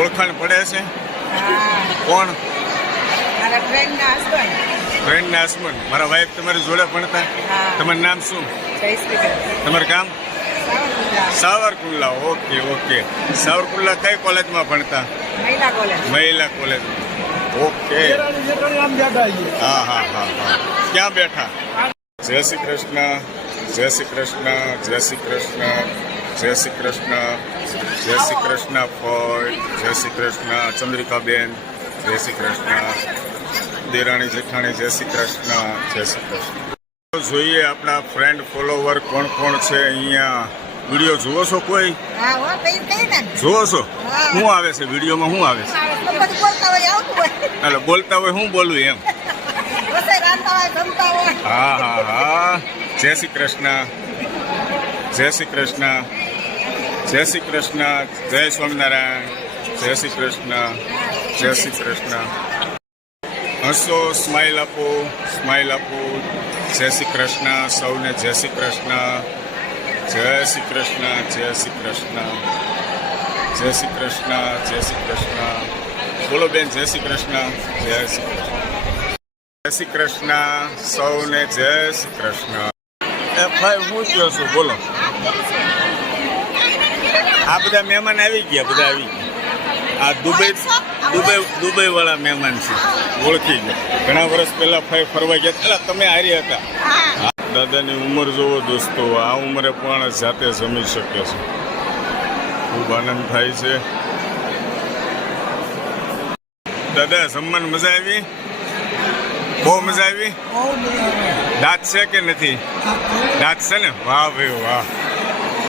ઓળખાણ પડે છે? હા, કોણ? મારા ફ્રેન્ડના હસબન્ડ. ફ્રેન્ડના હસબન્ડ. મારા વાઈફ તમારી જોડે ભણતા? હા. તમારું નામ શું? જયશ્રી બેન. તમારું ગામ? સાવરકુંડલા. સાવરકુંડલા. Okay okay. સાવરકુંડલા કઈ કોલેજમાં ભણતા? મહિલા કોલેજ. મહિલા કોલેજ. ઓકે. હા હા હા હા. ક્યાં બેઠા? જય શ્રી કૃષ્ણ, જય શ્રી કૃષ્ણ, જય શ્રી કૃષ્ણ, જય શ્રી કૃષ્ણ, જય શ્રી કૃષ્ણ ફોય, જય શ્રી કૃષ્ણ ચંદ્રિકાબેન, જય શ્રી કૃષ્ણ દેરાણી જેઠાણી, જય શ્રી કૃષ્ણ, જય શ્રી કૃષ્ણ. જોઈએ આપણા ફ્રેન્ડ ફોલોવર કોણ કોણ છે અહીંયા. વિડીયો જુઓ છો કોઈ? હા, હો, કઈ કઈ ને. જુઓ છો? હા. શું આવે છે વિડીયોમાં? શું આવે છે? બધું બોલતા હોય, આવતું હોય. એટલે બોલતા હોય હું બોલું એમ? રસોઈ રાંધતા હોય, જમતા હોય. હા હા હા. જય શ્રી કૃષ્ણ, જય શ્રી કૃષ્ણ, જય શ્રી કૃષ્ણ, જય સ્વામિનારાયણ, જય શ્રી કૃષ્ણ, જય શ્રી કૃષ્ણ. હસો, સ્માઇલ આપો, સ્માઇલ આપો. જય શ્રી કૃષ્ણ સૌને, જય શ્રી કૃષ્ણ, જય શ્રી કૃષ્ણ, જય શ્રી કૃષ્ણ, જય શ્રી કૃષ્ણ, જય શ્રી કૃષ્ણ. બોલો બેન, જય શ્રી કૃષ્ણ, જય શ્રી કૃષ્ણ, જય શ્રી કૃષ્ણ સૌને, જય શ્રી કૃષ્ણ. એ ભાઈ હું કહો છું? બોલો. આ બધા મહેમાન આવી ગયા, બધા આવી ગયા. આ દુબઈ વાળા મહેમાન છે, ઓળખી ગયા. ઘણા વર્ષ પહેલા ભાઈ ફરવા ગયા હતા. તમે હારી હતા. દાદાની ઉંમર જોવો દોસ્તો, આ ઉંમરે પણ જાતે જમી શકે છે. ખૂબ આનંદ થાય છે. દાદા જમવાની મજા આવી? બહુ મજા આવી? દાંત છે કે નથી? દાંત છે ને? વાહ ભાઈ વાહ.